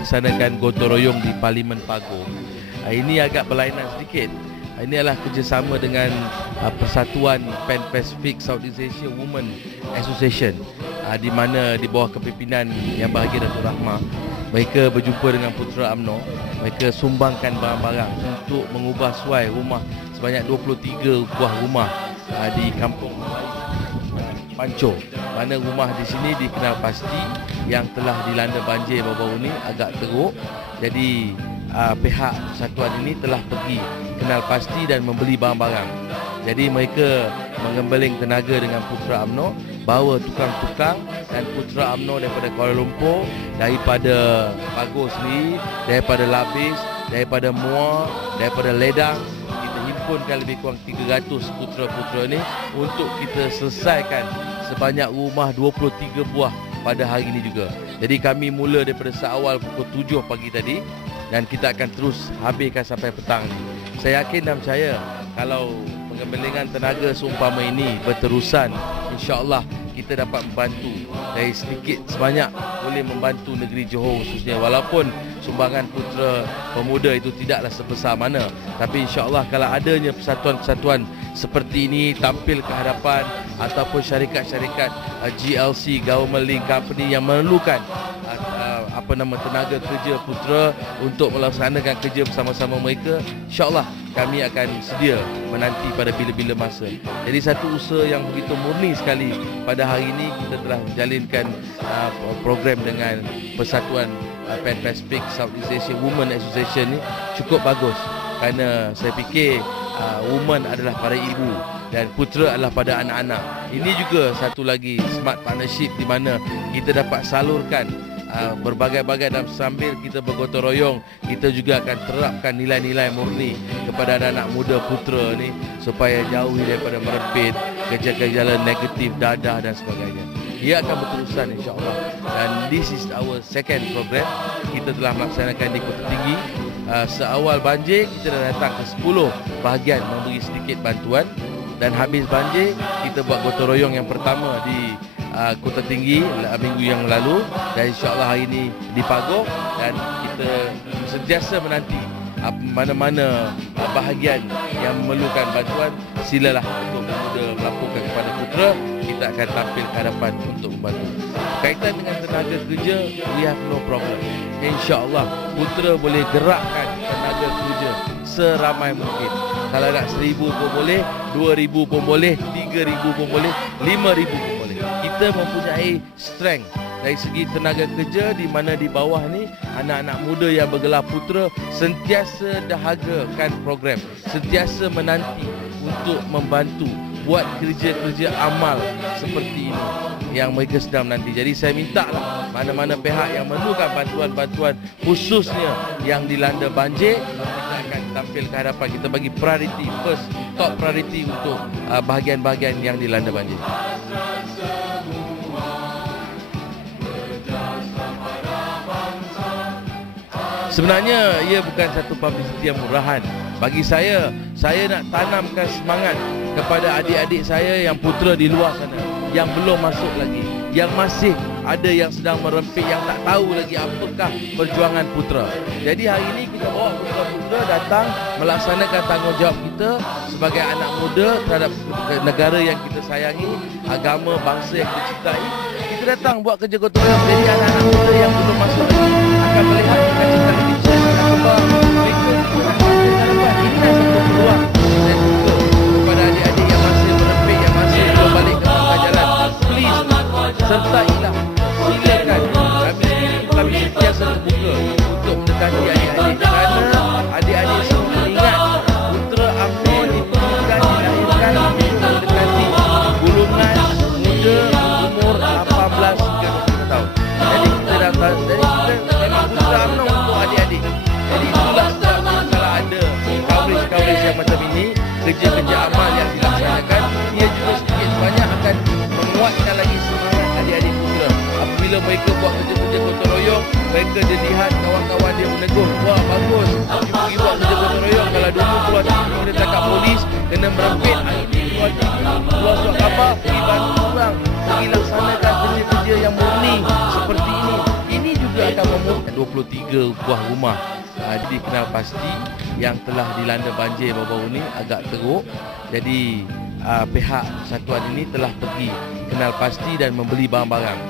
melaksanakan gotong royong di Parlimen Pagoh. Ini agak berlainan sedikit. Ini adalah kerjasama dengan Persatuan Pan Pacific Southeast Asia Women Association, di mana di bawah kepimpinan Yang Berbahagia Datuk Rahmah, mereka berjumpa dengan Putera UMNO. Mereka sumbangkan barang-barang untuk mengubah suai rumah sebanyak 23 buah rumah di kampung Panco, mana rumah di sini dikenal pasti yang telah dilanda banjir baru-baru ini agak teruk. Jadi pihak persatuan ini telah pergi kenal pasti dan membeli barang-barang. Jadi mereka mengembeling tenaga dengan Putera UMNO, bawa tukang-tukang dan Putera UMNO daripada Kuala Lumpur, daripada Pagoh sendiri, daripada Labis, daripada Muar, daripada Ledang. Kita himpunkan lebih kurang 300 putera-putera ini untuk kita selesaikan sebanyak rumah 23 buah pada hari ini juga. Jadi kami mula daripada seawal pukul 7 pagi tadi dan kita akan terus habiskan sampai petang ini. Saya yakin dan percaya kalau pengembelingan tenaga seumpama ini berterusan, insya-Allah kita dapat membantu dari sedikit sebanyak, boleh membantu negeri Johor khususnya. Walaupun sumbangan putera pemuda itu tidaklah sebesar mana, tapi insya-Allah kalau adanya persatuan-persatuan seperti ini tampil ke hadapan, ataupun syarikat-syarikat GLC, Government Link Company yang memerlukan tenaga kerja putera untuk melaksanakan kerja bersama-sama mereka, insya-Allah kami akan sedia menanti pada bila-bila masa. Jadi satu usaha yang begitu murni sekali pada hari ini kita telah menjalinkan program dengan Persatuan Pan Pacific Southeast Asia Women Association ni cukup bagus, kerana saya fikir women adalah para ibu dan putera adalah pada anak-anak. Ini juga satu lagi smart partnership di mana kita dapat salurkan berbagai-bagai, dan sambil kita bergotong royong, kita juga akan terapkan nilai-nilai murni kepada anak-anak muda putera ni supaya jauhi daripada merepit kerja-kerja negatif, dadah dan sebagainya. Ia akan berterusan insya-Allah. Dan this is our second program. Kita telah melaksanakan di Kota Tinggi. Seawal banjir kita dah datang ke 10 bahagian memberi sedikit bantuan, dan habis banjir kita buat gotong royong yang pertama di Kota Tinggi minggu yang lalu, dan insya-Allah hari ini di Pagoh, dan kita sentiasa menanti mana-mana bahagian yang memerlukan bantuan, silalah untuk muda melaporkan kepada putera, kita akan tampil ke hadapan untuk membantu. Kaitan dengan tenaga kerja, we have no problem. Insya-Allah putera boleh gerakkan tenaga kerja seramai mungkin. Kalau nak 1,000 pun boleh, 2,000 pun boleh, 3,000 pun boleh, 5,000 pun boleh. Kita mempunyai strength dari segi tenaga kerja, di mana di bawah ni anak-anak muda yang bergelar putera sentiasa dahagakan program, sentiasa menanti untuk membantu buat kerja-kerja amal seperti ini yang mereka sedang menanti. Jadi saya minta lah mana-mana pihak yang memerlukan bantuan-bantuan khususnya yang dilanda banjir, kita akan tampil ke hadapan. Kita bagi priority first, top priority untuk bahagian-bahagian yang dilanda banjir. Sebenarnya ia bukan satu publicity yang murahan. Bagi saya nak tanamkan semangat kepada adik-adik saya yang putera di luar sana, yang belum masuk lagi, yang masih ada yang sedang merempit, yang tak tahu lagi apakah perjuangan putera. Jadi hari ini kita bawa putera-putera datang melaksanakan tanggungjawab kita sebagai anak muda terhadap negara yang kita sayangi, agama, bangsa yang kita cintai. Kita datang buat kerja gotong royong. Jadi anak-anak muda yang belum masuk lagi akan melihat cita-cita kita kembang. Mereka juga nak masuk ke depan. Inilah satu peluang dan juga kepada adik-adik yang masih merempit, yang masih belum balik ke tengah jalan. Please, sertailah. Silakan. Kami sentiasa terbuka untuk mendekati adik-adik, kerana adik-adik semua mengingat putera UMNO diperlukan, dilahirkan untuk mendekati golongan muda umur 18 hingga 20 tahun. Jadi kita memang putera UMNO untuk adik-adik. Jadi itulah sebabnya kalau ada coverage yang macam ini, kerja-kerja amal yang dilaksanakan, ia juga sedikit sebanyak akan menguatkan lagi semangat adik-adik putera. Apabila mereka buat kerja-kerja gotong royong, mereka dilihat kawan-kawan dia menegur, wah bagus, pergi buat kerja gotong royong. Kalau dulu keluar tinggi boleh tangkap polis, kena merempit, hari ini keluar tinggi, keluar surat khabar, pergi bantu orang, pergi laksanakan kerja-kerja yang murni seperti ini. Ini juga akan memudahkan 23 buah rumah dikenal pasti yang telah dilanda banjir baru-baru ini agak teruk. Jadi pihak persatuan ini telah pergi kenal pasti dan membeli barang-barang.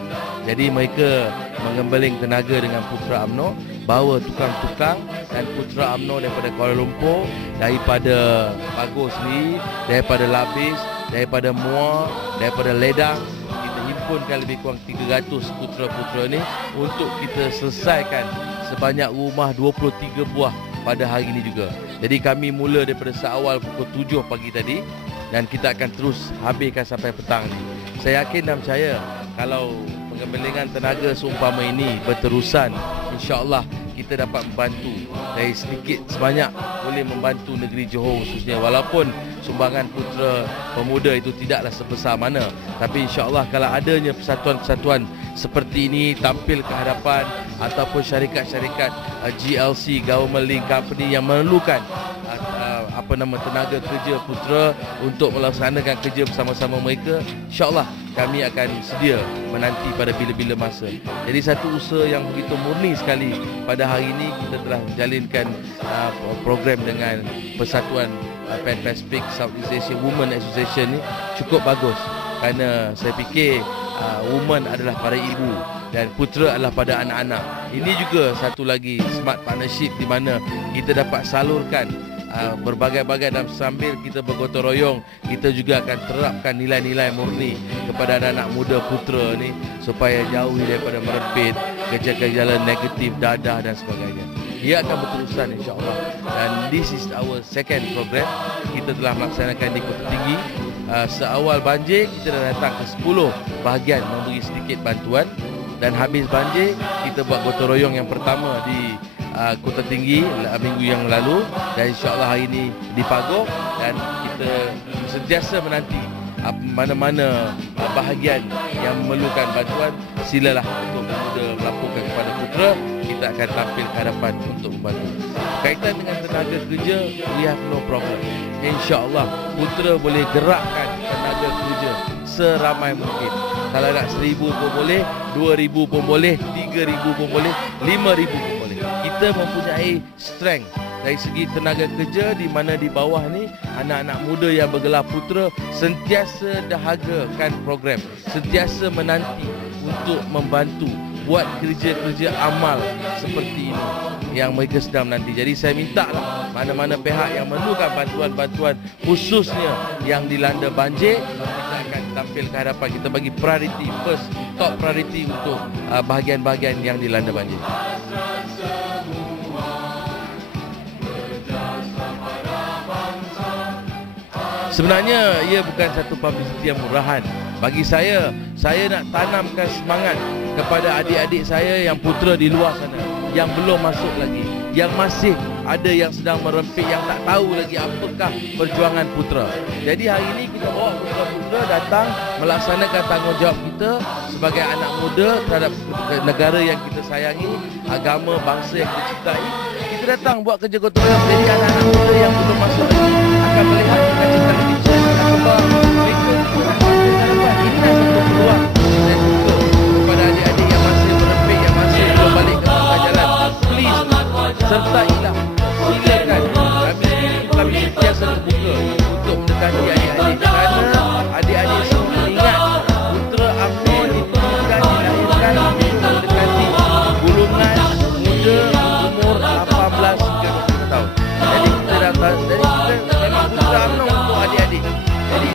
Jadi mereka mengembeling tenaga dengan Putra UMNO, bawa tukang-tukang dan Putra UMNO daripada Kuala Lumpur, daripada Pagoh sendiri, daripada Labis, daripada Muar, daripada Ledang. Kita himpunkan lebih kurang 300 putera-putera ni untuk kita selesaikan sebanyak rumah 23 buah pada hari ini juga. Jadi kami mula daripada seawal pukul 7 pagi tadi dan kita akan terus habiskan sampai petang ni. Saya yakin dan percaya kalau pengembelingan tenaga seumpama ini berterusan, insya-Allah kita dapat membantu dari sedikit sebanyak, boleh membantu negeri Johor khususnya. Walaupun sumbangan putera pemuda itu tidaklah sebesar mana, tapi insya-Allah kalau adanya persatuan-persatuan seperti ini tampil ke hadapan ataupun syarikat-syarikat GLC, Government Link Company yang memerlukan tenaga kerja putera untuk melaksanakan kerja bersama-sama mereka, insya-Allah kami akan sedia menanti pada bila-bila masa. Jadi satu usaha yang begitu murni sekali pada hari ini kita telah menjalinkan program dengan Persatuan Pan Pacific Southeast Asia Women Association ni cukup bagus, kerana saya fikir women adalah para ibu dan putera adalah pada anak-anak. Ini juga satu lagi smart partnership di mana kita dapat salurkan berbagai-bagai dan sambil kita bergotong royong, kita juga akan terapkan nilai-nilai murni kepada anak-anak muda putera ni supaya jauhi daripada merepit kerja-kerja negatif, dadah dan sebagainya. Ia akan berterusan insya-Allah. Dan this is our second program. Kita telah melaksanakan di Kota Tinggi. Seawal banjir kita dah datang ke 10 bahagian memberi sedikit bantuan, dan habis banjir kita buat gotong royong yang pertama di Kota Tinggi minggu yang lalu, dan insya-Allah hari ini di Pagoh, dan kita sentiasa menanti mana-mana bahagian yang memerlukan bantuan, silalah untuk muda melaporkan kepada putera, kita akan tampil ke hadapan untuk membantu. Kaitan dengan tenaga kerja, we have no problem. Insya-Allah putera boleh gerakkan tenaga kerja seramai mungkin. Kalau nak 1,000 pun boleh, 2,000 pun boleh, 3,000 pun boleh, 5,000 pun boleh. Kita mempunyai strength dari segi tenaga kerja, di mana di bawah ni anak-anak muda yang bergelar putera sentiasa dahagakan program, sentiasa menanti untuk membantu buat kerja-kerja amal seperti ini yang mereka sedang menanti. Jadi saya minta lah mana-mana pihak yang memerlukan bantuan-bantuan khususnya yang dilanda banjir, kita akan tampil ke hadapan. Kita bagi priority first, top priority untuk bahagian-bahagian yang dilanda banjir. Sebenarnya ia bukan satu publicity yang murahan. Bagi saya nak tanamkan semangat kepada adik-adik saya yang putera di luar sana, yang belum masuk lagi, yang masih ada yang sedang merempit, yang tak tahu lagi apakah perjuangan putera. Jadi hari ini kita bawa putera-putera datang melaksanakan tanggungjawab kita sebagai anak muda terhadap negara yang kita sayangi, agama, bangsa yang kita cintai. Kita datang buat kerja gotong royong. Jadi anak-anak muda yang belum masuk lagi akan melihat cita-cita kita dan kembang mereka pun akan dapat. Ini satu peluang dan juga kepada adik-adik yang masih merempit, yang masih belum balik ke tengah jalan. Please sertailah, silakan. Kami sentiasa terbuka untuk mendekati adik-adik, kerana adik-adik semua mengingat putera UMNO diturunkan, dilahirkan untuk mendekati golongan muda umur 18 hingga 20 tahun. Jadi kita memang putera UMNO